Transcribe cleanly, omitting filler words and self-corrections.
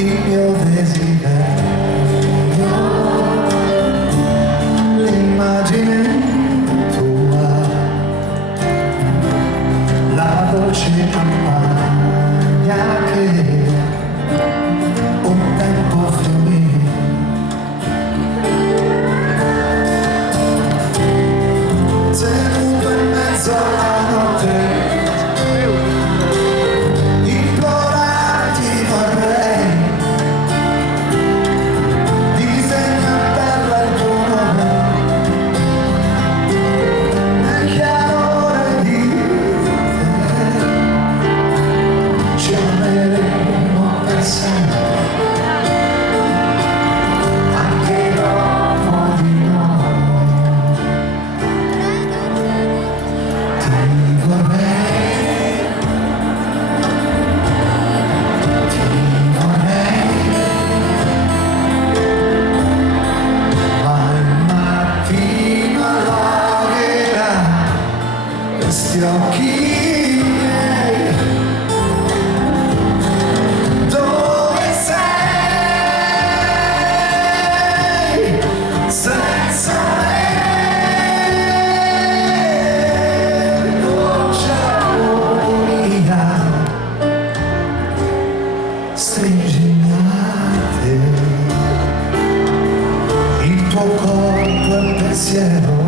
il mio desiderio, l'immagine tua, la dolce campagna che un tempo fluì. Seduto in mezzo alla notte, implorarti vorrei, disegna a terra il tuo nome, nel chiarore di te, ci ameremo per sempre. Questi occhi miei, dove sei senza me, dolce agonia, stringimi a te, il tuo corpo è pensiero.